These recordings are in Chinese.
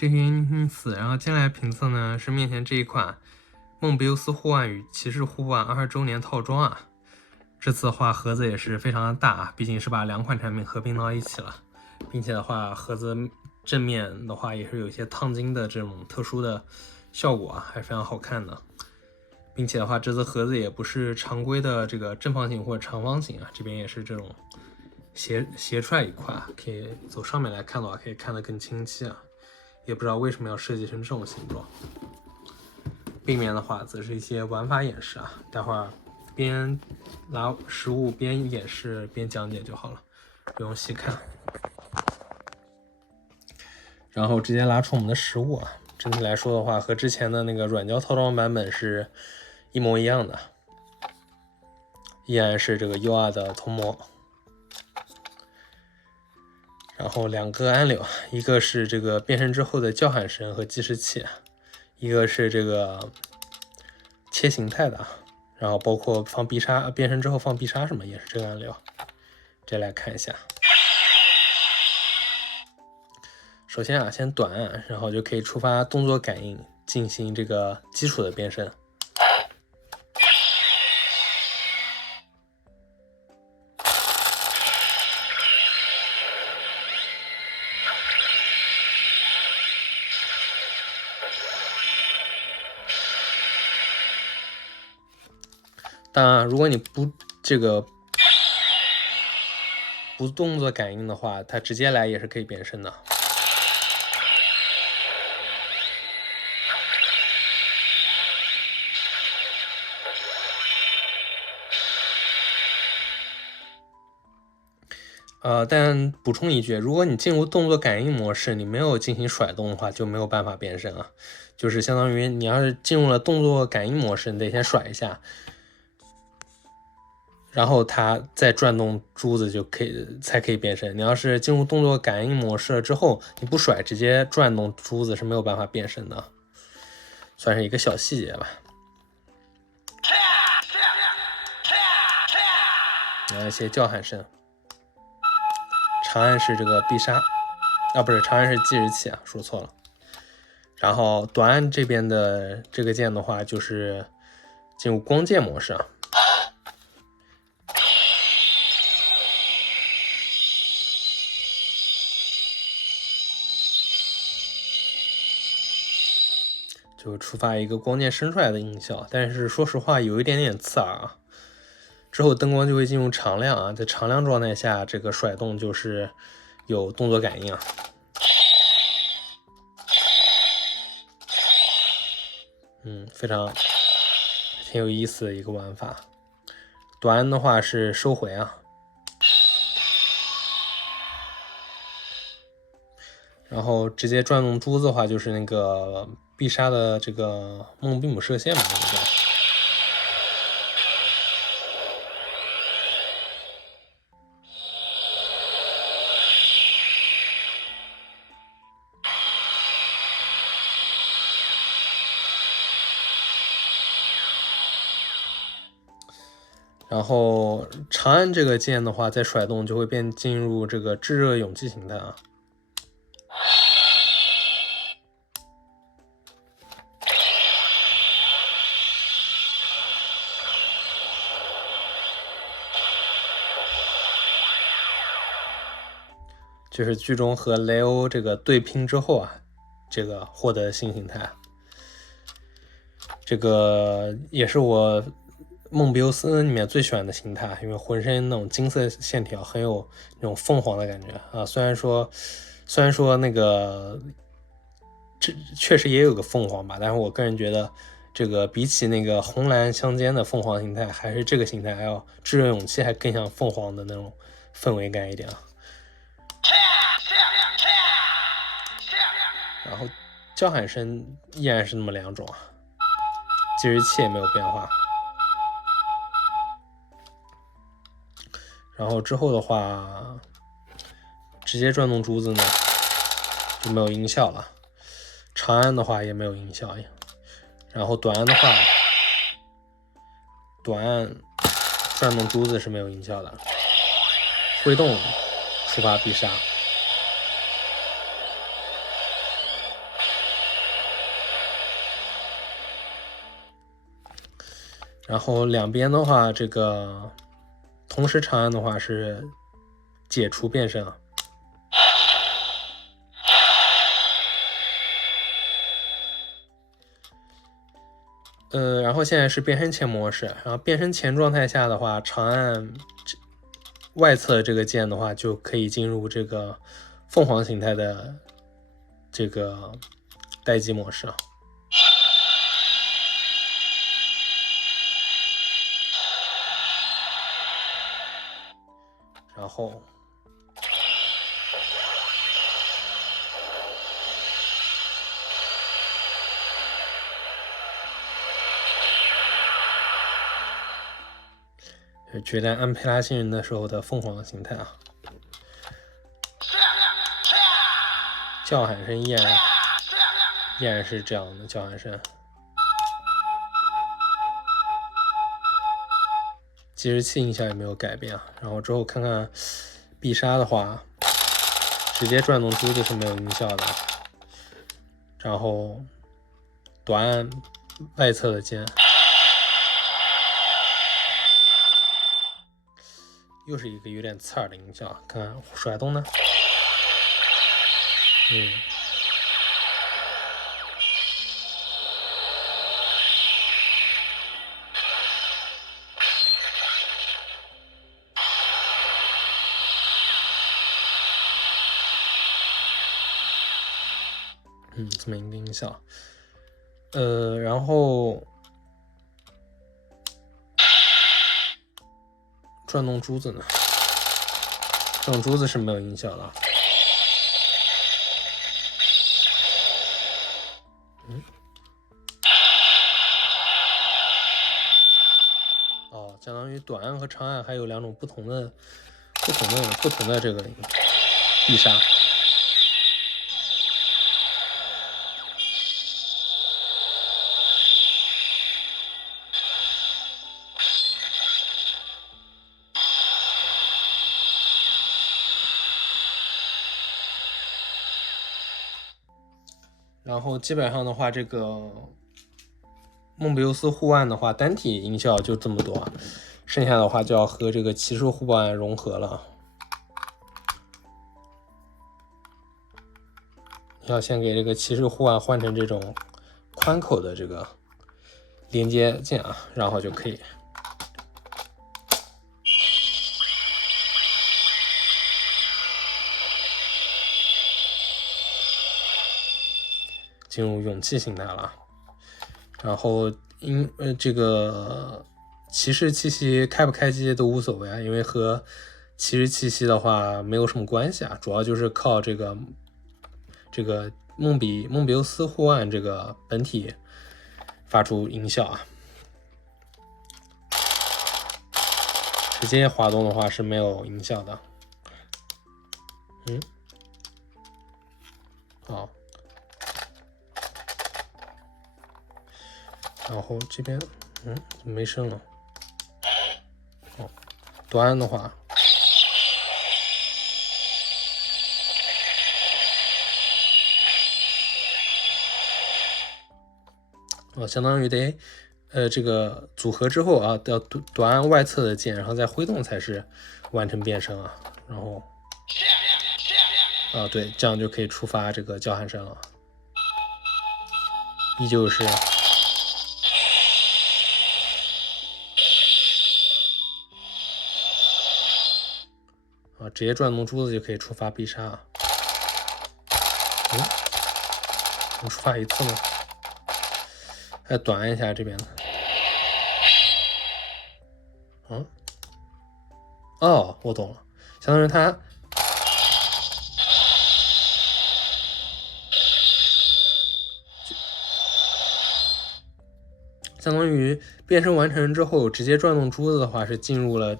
这些4，然后接下来评测呢是面前这一款梦比优斯护腕与骑士护腕20周年套装啊。这次的话盒子也是非常的大啊，毕竟是把2款产品合并到一起了，并且的话盒子正面的话也是有一些烫金的这种特殊的效果啊，还是非常好看的。并且的话这次盒子也不是常规的这个正方形或者长方形啊，这边也是这种斜出来一块，可以走上面来看的话可以看得更清晰啊。也不知道为什么要设计成这种形状。背面的话则是一些玩法演示啊，待会儿边拿实物边演示边讲解就好了，不用细看。然后直接拉出我们的实物啊，整体来说的话和之前的那个软胶套装版本是一模一样的，依然是这个 UR 的铜模。然后2个按钮，一个是这个变身之后的叫喊声和计时器，一个是这个切形态的，然后包括放必杀，变身之后放必杀什么也是这个按钮。这来看一下，首先啊，先短按，然后就可以触发动作感应进行这个基础的变身。当然，如果你不动作感应的话，它直接来也是可以变身的。但补充一句，如果你进入动作感应模式，你没有进行甩动的话，就没有办法变身啊。就是相当于你要是进入了动作感应模式，你得先甩一下，然后它再转动珠子才可以变身。你要是进入动作感应模式了之后，你不甩直接转动珠子是没有办法变身的，算是一个小细节吧。然后一些叫喊声，长按是这个必杀啊，不是长按是计时器啊，说错了。然后短按这边的这个键的话，就是进入光剑模式啊。就触发一个光剑伸出来的音效，但是说实话有一点点刺耳啊。之后灯光就会进入常亮啊，在常亮状态下，这个甩动就是有动作感应啊。非常挺有意思的一个玩法。短按的话是收回啊，然后直接转动珠子的话就是那个必杀的这个梦比姆射线嘛，那个叫。然后长按这个键的话，再甩动就会进入这个炙热勇气形态啊。就是剧中和雷欧这个对拼之后啊，这个获得新形态。这个也是我梦比优斯里面最喜欢的形态，因为浑身那种金色线条很有那种凤凰的感觉啊。虽然说那个这确实也有个凤凰吧，但是我个人觉得这个比起那个红蓝相间的凤凰形态，还是这个形态还要炙热勇气还更像凤凰的那种氛围感一点啊。然后叫喊声依然是那么2种啊，计时器也没有变化。然后之后的话，直接转动珠子呢就没有音效了，长按的话也没有音效。然后短按的话，短按转动珠子是没有音效的，挥动触发必杀。然后两边的话，这个同时长按的话是解除变声啊。然后现在是变声前模式，然后变声前状态下的话，长按外侧这个键的话，就可以进入这个凤凰形态的这个待机模式啊。然后决战安培拉星人的时候的凤凰形态啊，叫喊声依然是这样的叫喊声。计时器音效也没有改变啊。然后之后看看必杀的话，直接转动珠子是没有音效的。然后短按外侧的键，又是一个有点刺耳的音效。看看甩动呢，这么一个音效。然后转动珠子呢，这种珠子是没有音效的。相当于短按和长按还有两种不同的这个必杀。然后基本上的话，这个梦比优斯护腕的话，单体音效就这么多，剩下的话就要和这个骑士护腕融合了。要先给这个骑士护腕换成这种宽口的这个连接键啊，然后就可以进入勇气形态了。然后这个骑士气息开不开机都无所谓啊，因为和骑士气息的话没有什么关系啊，主要就是靠这个梦比优斯护腕这个本体发出音效啊。直接滑动的话是没有音效的。好。然后这边没声了。短按的话，相当于得这个组合之后啊，要短按外侧的键，然后再挥动才是完成变声啊。然后对，这样就可以触发这个叫喊声了。依旧是直接转动珠子就可以触发必杀啊。能触发一次吗？再短按一下这边的。我懂了，相当于它变身完成之后，直接转动珠子的话是进入了，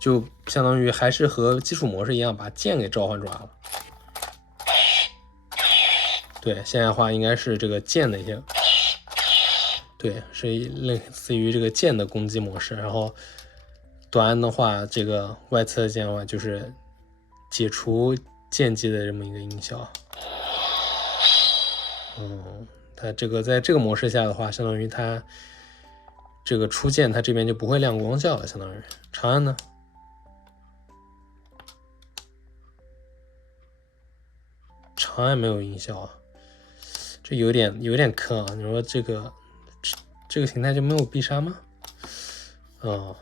就相当于还是和基础模式一样，把剑给召唤出来了。对，现在的话应该是这个剑的一些，对，是类似于这个剑的攻击模式。然后短按的话，这个外侧键的话就是解除剑击的这么一个音效。它这个在这个模式下的话，相当于它这个初见它这边就不会亮光效了，相当于长按呢，长按没有音效啊，这有点坑啊！你说这个形态就没有必杀吗？哦。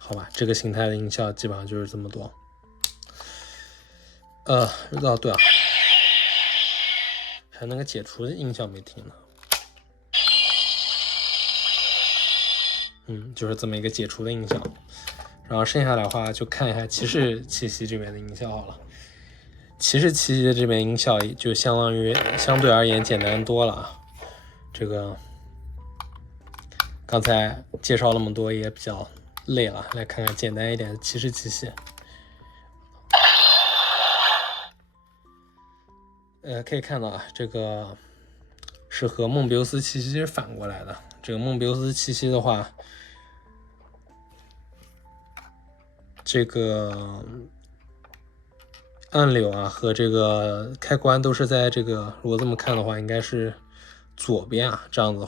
好吧，这个形态的音效基本上就是这么多。对啊，还有那个解除的音效没听呢。就是这么一个解除的音效。然后剩下的话就看一下骑士气息这边的音效好了。骑士气息的这边音效就相对而言简单多了啊。这个刚才介绍那么多也比较累了，来看看简单一点的骑士气息。可以看到啊，这个是和梦比优斯气息是反过来的。这个梦比优斯气息的话，这个按钮啊和这个开关都是在这个，如果这么看的话，应该是左边啊，这样子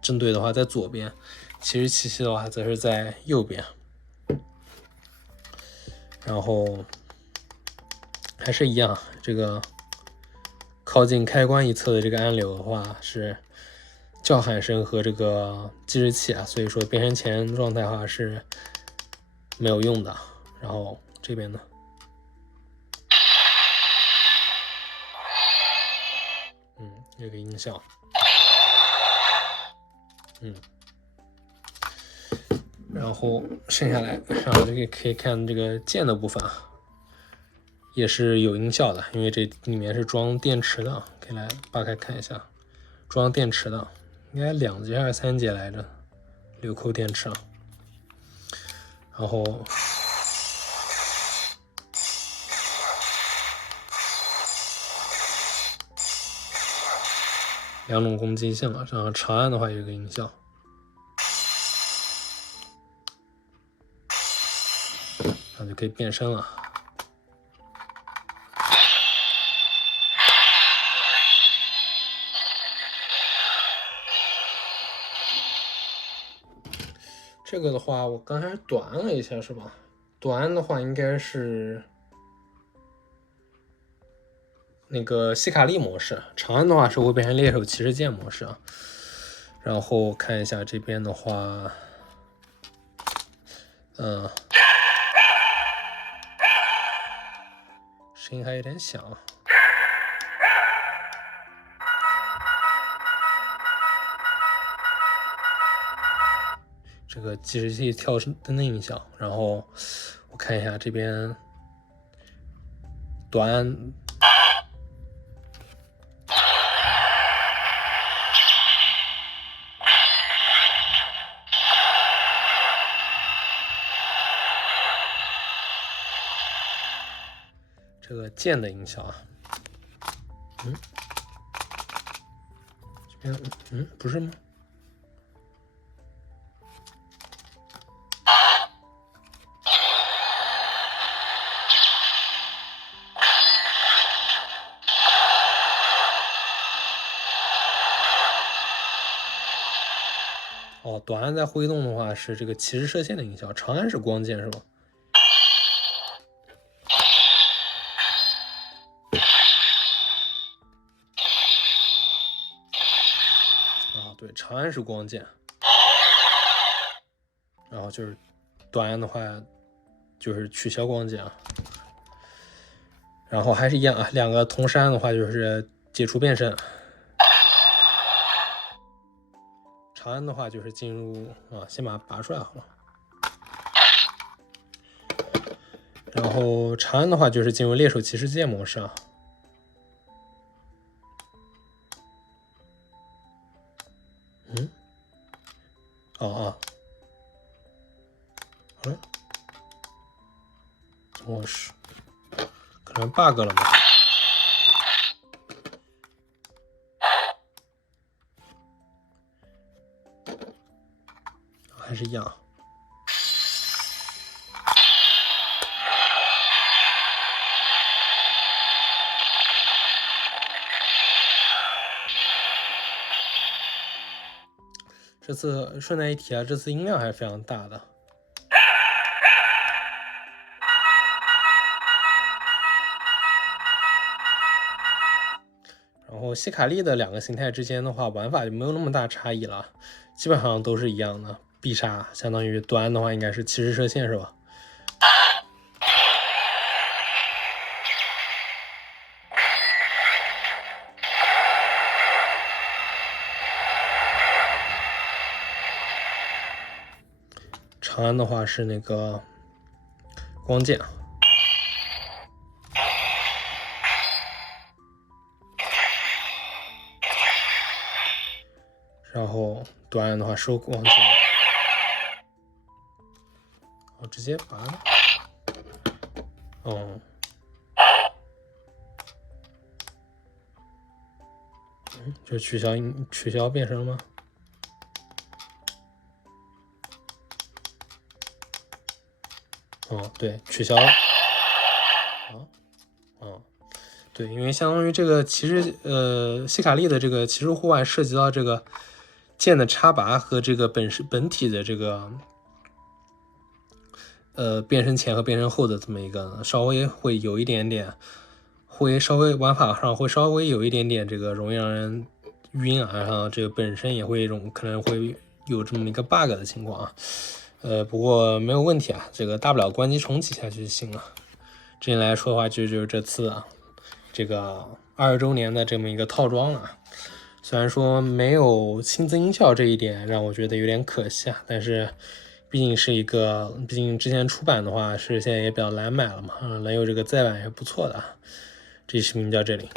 正对的话在左边，骑士气息的话则是在右边。然后还是一样，这个靠近开关一侧的这个按钮的话是叫喊声和这个计时器啊，所以说变身前状态的话是没有用的。然后这边呢，这个音效，然后剩下来，然后这个可以看这个键的部分啊，也是有音效的，因为这里面是装电池的，可以来扒开看一下，装电池的，应该2节还是3节来着，流扣电池啊。然后2种攻击性啊，然后长按的话有一个音效，然后就可以变身了。这个的话，我刚才短按了一下，是吧？短按的话应该是那个希卡利模式，长按的话是会变成猎手骑士剑模式啊。然后看一下这边的话，声音还有点响。这个计时器跳灯的音效，然后我看一下这边短按，这个键的音效啊，这边不是吗？哦，短按在挥动的话是这个骑士射线的音效，长按是光键是吧？对，长按是光键，然后就是短按的话就是取消光键啊。然后还是一样啊，两个同时按的话就是解除变身。长按的话就是进入先把它拔出来好了。然后长按的话就是进入猎手骑士剑模式啊。好了，怎么回事？可能 bug 了吧？还是一样。这次顺带一提啊，这次音量还是非常大的。然后希卡利的2个形态之间的话，玩法就没有那么大差异了，基本上都是一样的。必杀相当于端的话，应该是骑士射线是吧？长安的话是那个光剑，然后端的话收光剑，我直接拔了。就取消变身吗？对，取消了。对，因为相当于这个希卡利的这个骑士互换涉及到这个剑的插拔和这个本体的这个变身前和变身后的这么一个稍微会有一点点，玩法上会稍微有一点点这个容易让人晕啊，然后这个本身也会可能会有这么一个 bug 的情况啊。不过没有问题啊，这个大不了关机重启下去就行了。这来说的话，就是这次啊，这个20周年的这么一个套装了。虽然说没有新增音效这一点让我觉得有点可惜啊，但是毕竟之前出版的话是现在也比较难买了嘛，能有这个再版也是不错的。这视频就到这里。